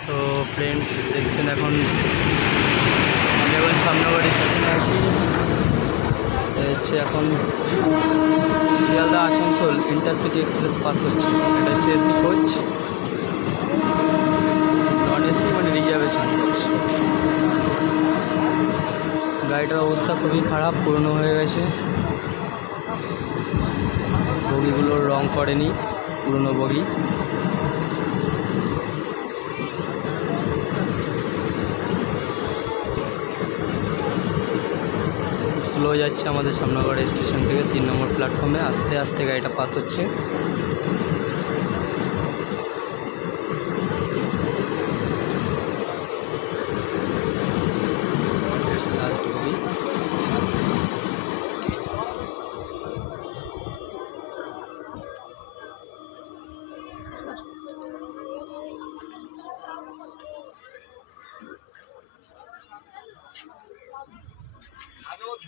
So friends, দেখছেন এখন আমি এখন সামনাবাড়ি স্টেশনে আছি। হচ্ছে এখন শিয়ালদা আসানসোল ইন্টারসিটি এক্সপ্রেস পাস হচ্ছে। এটা হচ্ছে এসি কোচ, নন এসি মানে রিজার্ভেশন কোচ। গাড়িটার অবস্থা খুবই খারাপ, পুরনো হয়ে গেছে। বগিগুলোর রং করেনি, পুরনো বগি। স্লো যাচ্ছে আমাদের সামনাগড় স্টেশন থেকে 3 নম্বর প্ল্যাটফর্মে। আস্তে আস্তে গাড়িটা পাস হচ্ছে।